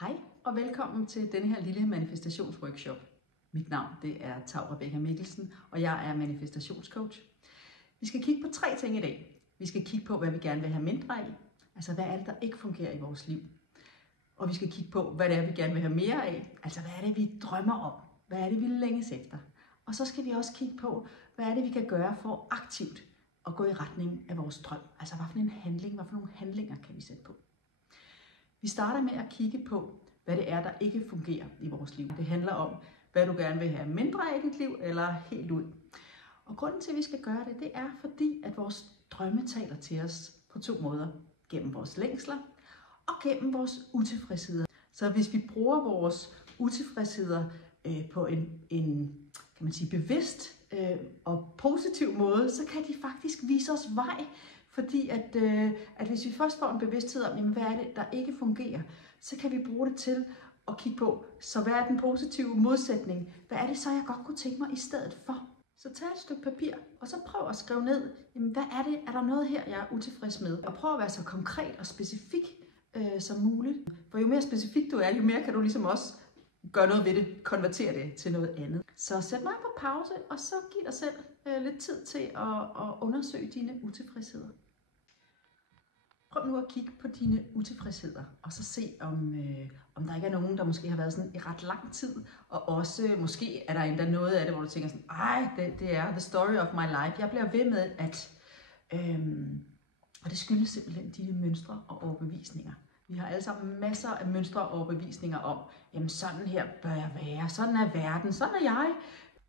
Hej og velkommen til denne her lille manifestationsworkshop. Mit navn det er Tav Rebecca Mikkelsen, og jeg er manifestationscoach. Vi skal kigge på 3 ting i dag. Vi skal kigge på, hvad vi gerne vil have mindre af. Altså, hvad er det, der ikke fungerer i vores liv? Og vi skal kigge på, hvad det er, vi gerne vil have mere af. Altså, hvad er det, vi drømmer om? Hvad er det, vi længes efter? Og så skal vi også kigge på, hvad er det, vi kan gøre for aktivt at gå i retning af vores drøm. Altså, hvad for nogle handlinger kan vi sætte på? Vi starter med at kigge på, hvad det er, der ikke fungerer i vores liv. Det handler om, hvad du gerne vil have mindre af i dit liv, eller helt ud. Og grunden til, at vi skal gøre det, det er fordi, at vores drømme taler til os på 2 måder. Gennem vores længsler og gennem vores utilfredsheder. Så hvis vi bruger vores utilfredsheder på en kan man sige, bevidst og positiv måde, så kan de faktisk vise os vej. Fordi at hvis vi først får en bevidsthed om, jamen, hvad er det, der ikke fungerer, så kan vi bruge det til at kigge på, så hvad er den positive modsætning? Hvad er det så, jeg godt kunne tænke mig i stedet for? Så tag et stykke papir, og så prøv at skrive ned, jamen, hvad er det? Er der noget her, jeg er utilfreds med? Og prøv at være så konkret og specifik som muligt. For jo mere specifik du er, jo mere kan du ligesom også gøre noget ved det, konvertere det til noget andet. Så sæt mig på pause, og så giv dig selv lidt tid til at undersøge dine utilfredsheder. Prøv nu at kigge på dine utilfredsheder, og så se, om der ikke er nogen, der måske har været sådan i ret lang tid, og også måske er der endda noget af det, hvor du tænker sådan, det er the story of my life. Jeg bliver ved med at, og det skyldes simpelthen dine mønstre og overbevisninger. Vi har alle sammen masser af mønstre og overbevisninger om, jamen sådan her bør jeg være, sådan er verden, sådan er jeg.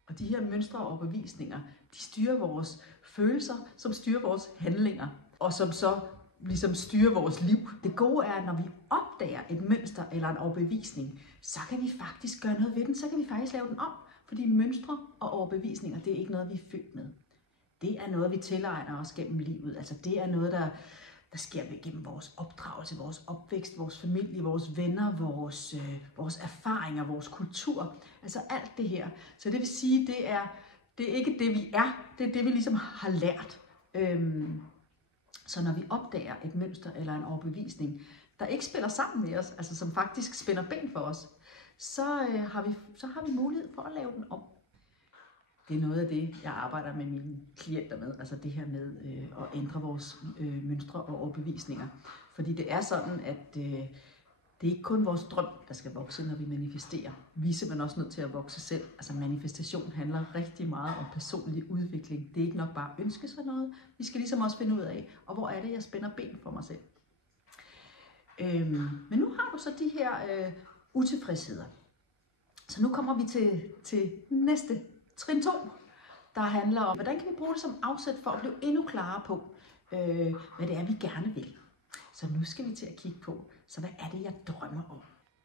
Og de her mønstre og overbevisninger, de styrer vores følelser, som styrer vores handlinger, og som så ligesom styrer vores liv. Det gode er, at når vi opdager et mønster eller en overbevisning, så kan vi faktisk gøre noget ved den, så kan vi faktisk lave den om. Fordi mønstre og overbevisninger, det er ikke noget, vi er født med. Det er noget, vi tilegner os gennem livet. Altså det er noget, der sker gennem vores opdragelse, vores opvækst, vores familie, vores venner, vores erfaringer, vores kultur. Altså alt det her. Så det vil sige, det er ikke det, vi er. Det er det, vi ligesom har lært. Så når vi opdager et mønster eller en overbevisning, der ikke spiller sammen med os, altså som faktisk spænder ben for os, så har vi mulighed for at lave den om. Det er noget af det, jeg arbejder med mine klienter med, altså det her med at ændre vores mønstre og overbevisninger. Fordi det er sådan, at det er ikke kun vores drøm, der skal vokse, når vi manifesterer. Vi er simpelthen også nødt til at vokse selv. Altså manifestation handler rigtig meget om personlig udvikling. Det er ikke nok bare at ønske sig noget. Vi skal ligesom også finde ud af, og hvor er det, jeg spænder ben for mig selv. Men nu har du så de her utilfredsheder. Så nu kommer vi til næste trin 2, der handler om, hvordan kan vi bruge det som afsæt for at blive endnu klarere på, hvad det er, vi gerne vil. Så nu skal vi til at kigge på, så hvad er det, jeg drømmer om?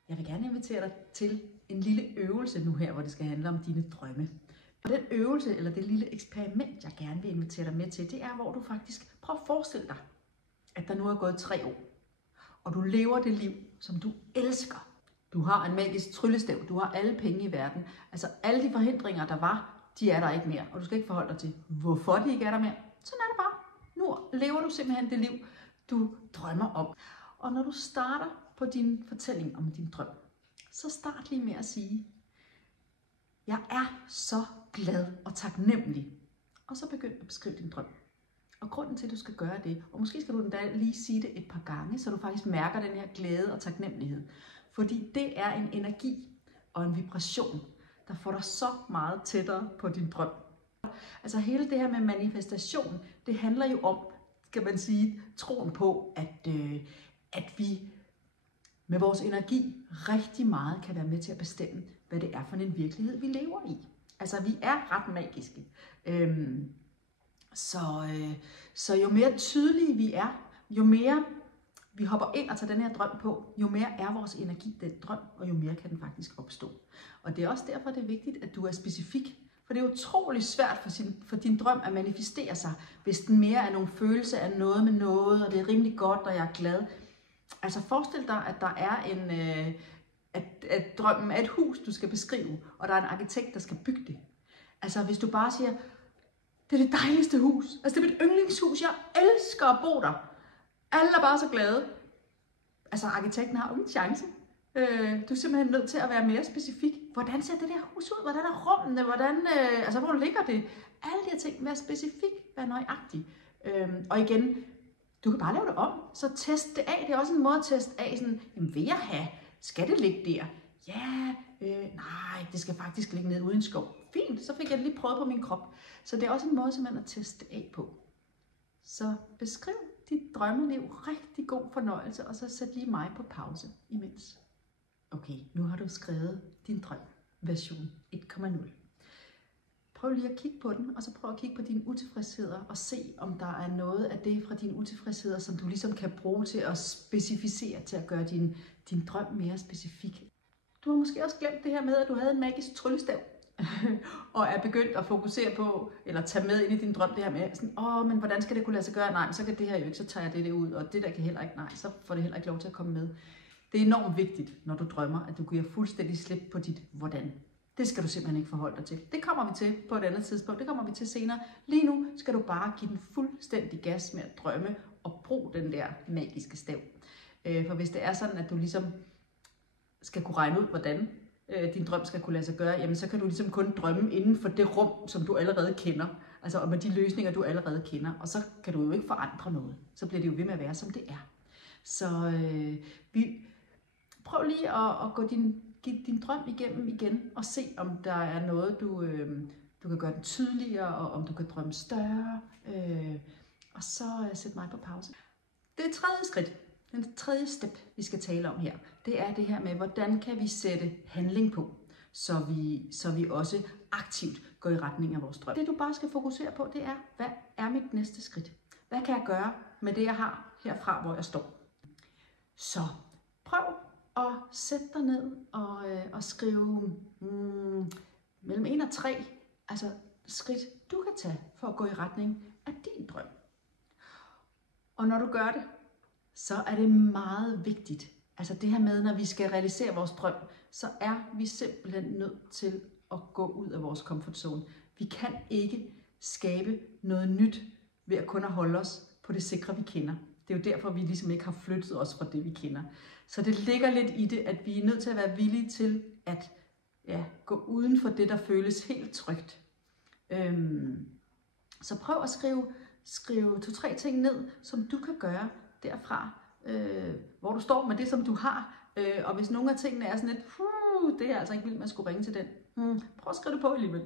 Jeg vil gerne invitere dig til en lille øvelse nu her, hvor det skal handle om dine drømme. Og den øvelse, eller det lille eksperiment, jeg gerne vil invitere dig med til, det er, hvor du faktisk prøver at forestille dig, at der nu er gået 3 år, og du lever det liv, som du elsker. Du har en magisk tryllestav, du har alle penge i verden. Altså alle de forhindringer, der var, de er der ikke mere, og du skal ikke forholde dig til, hvorfor de ikke er der mere. Sådan er det bare. Nu lever du simpelthen det liv, du drømmer om. Og når du starter på din fortælling om din drøm, så start lige med at sige, jeg er så glad og taknemmelig. Og så begynd at beskrive din drøm. Og grunden til, at du skal gøre det, og måske skal du endda lige sige det et par gange, så du faktisk mærker den her glæde og taknemmelighed. Fordi det er en energi og en vibration, der får dig så meget tættere på din drøm. Altså hele det her med manifestation, det handler jo om, skal man sige, troen på, at vi med vores energi rigtig meget kan være med til at bestemme, hvad det er for en virkelighed, vi lever i. Altså vi er ret magiske. Så jo mere tydelige vi er, jo mere vi hopper ind og tager den her drøm på, jo mere er vores energi den drøm, og jo mere kan den faktisk opstå. Og det er også derfor, det er vigtigt, at du er specifik. For det er utrolig svært for din drøm at manifestere sig, hvis den mere er nogle følelser af noget med noget, og det er rimelig godt, og jeg er glad. Altså forestil dig, at der er at drømmen er et hus, du skal beskrive, og der er en arkitekt, der skal bygge det. Altså hvis du bare siger, det er det dejligste hus, altså det er mit yndlingshus, jeg elsker at bo der. Alle er bare så glade. Altså arkitekten har jo ingen chance. Du er simpelthen nødt til at være mere specifik. Hvordan ser det der hus ud? Hvordan er rummene? Hvor ligger det? Alle de her ting. Vær specifik. Vær nøjagtig. Og igen, du kan bare lave det om. Så test det af. Det er også en måde at teste af. Sådan, jamen, vil jeg have? Skal det ligge der? Ja, nej, det skal faktisk ligge nede uden skov. Fint, så fik jeg det lige prøvet på min krop. Så det er også en måde simpelthen at teste af på. Så beskriv dit drømmeliv. Rigtig god fornøjelse. Og så sæt lige mig på pause imens. Okay, nu har du skrevet din drøm, version 1.0. Prøv lige at kigge på den, og så prøv at kigge på dine utilfredsheder og se, om der er noget af det fra dine utilfredsheder, som du ligesom kan bruge til at specificere, til at gøre din drøm mere specifik. Du har måske også glemt det her med, at du havde en magisk tryllestav, og er begyndt at fokusere på, eller tage med ind i din drøm, det her med, sådan, men hvordan skal det kunne lade sig gøre? Nej, men så kan det her jo ikke, så tager jeg det ud, og det der kan heller ikke, nej, så får det heller ikke lov til at komme med. Det er enormt vigtigt, når du drømmer, at du giver fuldstændig slip på dit hvordan. Det skal du simpelthen ikke forholde dig til. Det kommer vi til på et andet tidspunkt. Det kommer vi til senere. Lige nu skal du bare give den fuldstændig gas med at drømme og bruge den der magiske stav. For hvis det er sådan, at du ligesom skal kunne regne ud, hvordan din drøm skal kunne lade sig gøre, jamen så kan du ligesom kun drømme inden for det rum, som du allerede kender. Altså og med de løsninger, du allerede kender. Og så kan du jo ikke forandre noget. Så bliver det jo ved med at være, som det er. Så prøv lige at gå din drøm igennem igen, og se om der er noget, du kan gøre den tydeligere, og om du kan drømme større. Og så sæt mig på pause. Det tredje skridt, den tredje step, vi skal tale om her, det er det her med, hvordan kan vi sætte handling på, så vi også aktivt går i retning af vores drøm. Det du bare skal fokusere på, det er, hvad er mit næste skridt? Hvad kan jeg gøre med det, jeg har herfra, hvor jeg står? Så prøv at sætte dig ned og skrive mellem 1 og 3 skridt, du kan tage for at gå i retning af din drøm. Og når du gør det, så er det meget vigtigt. Altså det her med, når vi skal realisere vores drøm, så er vi simpelthen nødt til at gå ud af vores comfort zone. Vi kan ikke skabe noget nyt ved at kun at holde os på det sikre, vi kender. Det er jo derfor, vi ligesom ikke har flyttet os fra det, vi kender. Så det ligger lidt i det, at vi er nødt til at være villige til at gå uden for det, der føles helt trygt. Så prøv at skrive 2-3 ting ned, som du kan gøre derfra, hvor du står med det, som du har. Og hvis nogle af tingene er sådan lidt, det er altså ikke vildt, man skulle ringe til den. Prøv at skrive det på alligevel.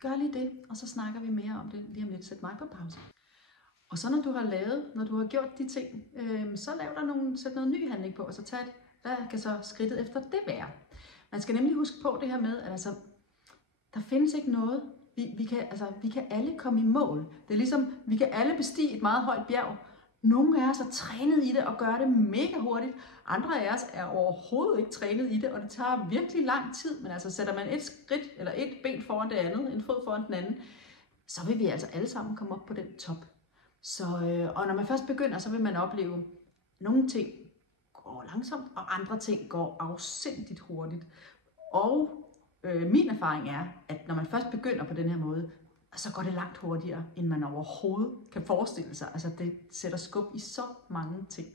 Gør lige det, og så snakker vi mere om det lige om lidt. Sæt mig på pause. Og så når du har gjort de ting, så sæt noget ny handling på, og så hvad kan så skridtet efter det være? Man skal nemlig huske på det her med, at der findes ikke noget. Vi kan alle komme i mål. Det er ligesom, vi kan alle bestige et meget højt bjerg. Nogle af os er trænet i det og gør det mega hurtigt. Andre af os er overhovedet ikke trænet i det, og det tager virkelig lang tid. Men sætter man et skridt eller et ben foran det andet, en fod foran den anden, så vil vi altså alle sammen komme op på den top. Så, og når man først begynder, så vil man opleve, nogle ting går langsomt, og andre ting går afsindigt hurtigt. Og min erfaring er, at når man først begynder på den her måde, så går det langt hurtigere, end man overhovedet kan forestille sig. Altså det sætter skub i så mange ting.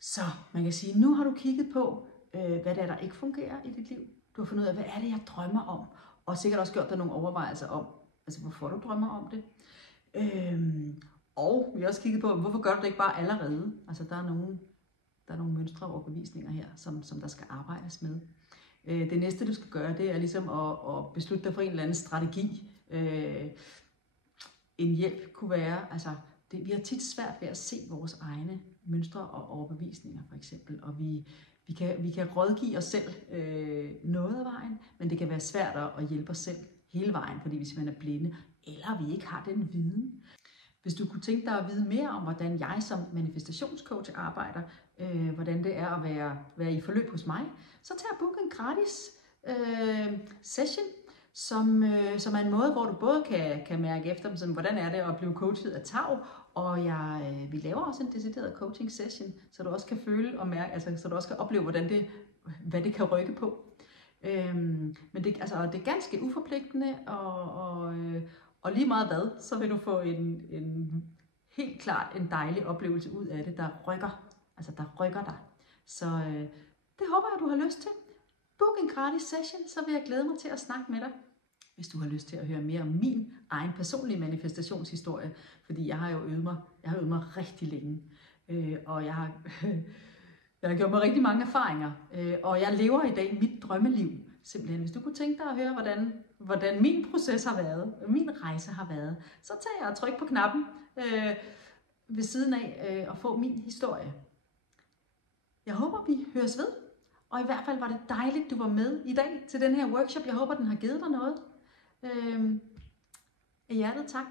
Så man kan sige, nu har du kigget på, hvad det er, der ikke fungerer i dit liv. Du har fundet ud af, hvad er det, jeg drømmer om? Og sikkert også gjort dig nogle overvejelser om, hvorfor du drømmer om det. Og vi har også kigget på, hvorfor gør du det ikke bare allerede? Altså der er nogle mønstre og overbevisninger her, som der skal arbejdes med. Det næste, du skal gøre, det er ligesom at beslutte dig for en eller anden strategi. En hjælp kunne være, vi har tit svært ved at se vores egne mønstre og overbevisninger, for eksempel. Og vi kan rådgive os selv noget af vejen, men det kan være svært at hjælpe os selv hele vejen, fordi vi simpelthen er blinde, eller vi ikke har den viden. Hvis du kunne tænke dig at vide mere om, hvordan jeg som manifestationscoach arbejder, hvordan det er at være i forløb hos mig, så tag og book en gratis session, som er en måde, hvor du både kan mærke efter, sådan, hvordan er det at blive coachet af Tav, og vi laver også en decideret coaching session, så du også kan føle og mærke, så du også kan opleve, hvad det kan rykke på. Men det er ganske uforpligtende, og lige meget hvad, så vil du få en helt klart en dejlig oplevelse ud af det, der rykker dig. Så det håber jeg, du har lyst til. Book en gratis session, så vil jeg glæde mig til at snakke med dig. Hvis du har lyst til at høre mere om min egen personlige manifestationshistorie, fordi jeg har jo øvet mig rigtig længe, og jeg har gjort mig rigtig mange erfaringer, og jeg lever i dag mit drømmeliv. Simpelthen, hvis du kunne tænke dig at høre, hvordan min proces har været, min rejse har været, så tag og tryk på knappen ved siden af og få min historie. Jeg håber, vi høres ved, og i hvert fald var det dejligt, du var med i dag til den her workshop. Jeg håber, den har givet dig noget. Af hjertet tak.